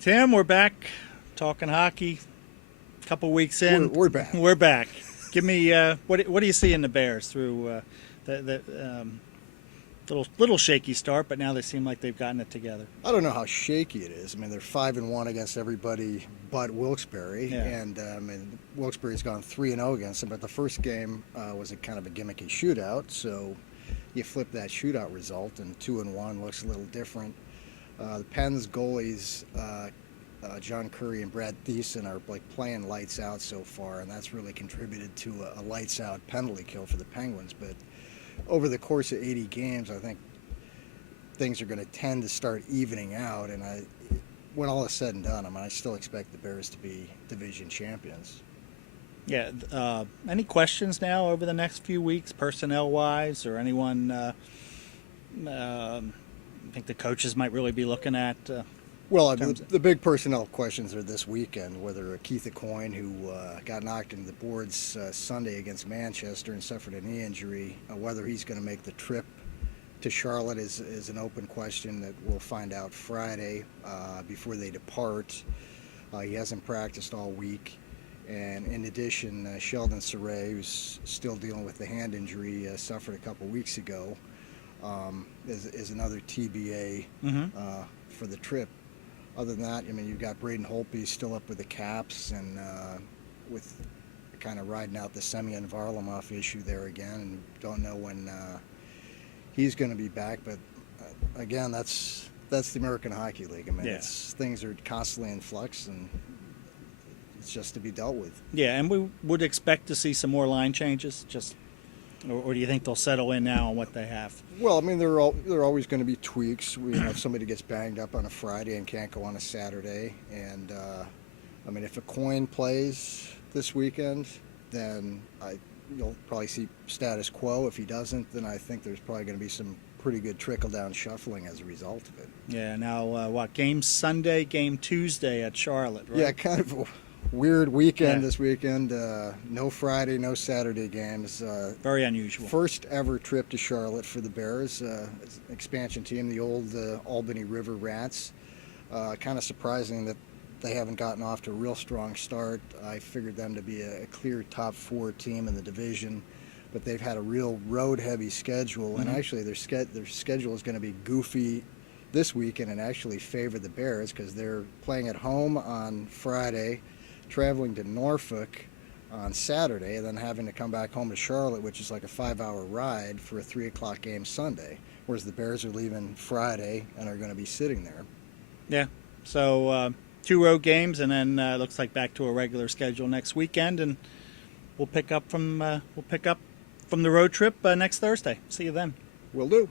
Tim, we're back talking hockey. A couple weeks in, we're back. We're back. Give me what do you see in the Bears through the little shaky start, but now they seem like they've gotten it together. I don't know how shaky it is. I mean, they're 5-1 against everybody but Wilkes-Barre, Yeah. and Wilkes-Barre's gone 3-0 against them. But the first game was a kind of a gimmicky shootout, so you flip that shootout result, and 2-1 looks a little different. The Pens goalies, John Curry and Brad Thiessen, are like playing lights out so far, and that's really contributed to a lights out penalty kill for the Penguins. But over the course of 80 games, I think things are going to tend to start evening out. And when all is said and done, I still expect the Bears to be division champions. Yeah. Any questions now over the next few weeks, personnel-wise, or anyone? I think the coaches might really be looking at. Well, the big personnel questions are this weekend, whether Keith Aucoin, who got knocked into the boards Sunday against Manchester and suffered a knee injury, whether he's going to make the trip to Charlotte is an open question that we'll find out Friday before they depart. He hasn't practiced all week. And in addition, Sheldon Saray, who's still dealing with the hand injury, suffered a couple weeks ago, is another TBA for the trip. Other than that, I mean, you've got Braden Holtby still up with the Caps and with kind of riding out the Semyon Varlamov issue there again, and don't know when he's going to be back. But again, that's the American Hockey League. I mean, things are constantly in flux, and it's just to be dealt with. Yeah, and we would expect to see some more line changes, or do you think they'll settle in now on what they have? Well, I mean, there are always going to be tweaks. If somebody gets banged up on a Friday and can't go on a Saturday, and I mean, if Aucoin plays this weekend, then you'll probably see status quo. If he doesn't, then I think there's probably going to be some pretty good trickle-down shuffling as a result of it. Yeah. Now, game Sunday, game Tuesday at Charlotte, right? Yeah, kind of a weird weekend this weekend. No Friday, no Saturday games. Very unusual. First ever trip to Charlotte for the Bears. Expansion team, the old Albany River Rats. Kind of surprising that they haven't gotten off to a real strong start. I figured them to be a clear top 4 team in the division, but they've had a real road-heavy schedule, and actually their schedule is going to be goofy this weekend and actually favor the Bears because they're playing at home on Friday, traveling to Norfolk on Saturday, and then having to come back home to Charlotte, which is like a 5-hour ride for a 3 o'clock game Sunday, whereas the Bears are leaving Friday and are going to be sitting there. Yeah, so 2 road games, and then looks like back to a regular schedule next weekend, and we'll pick up from the road trip next Thursday. See you then. Will do.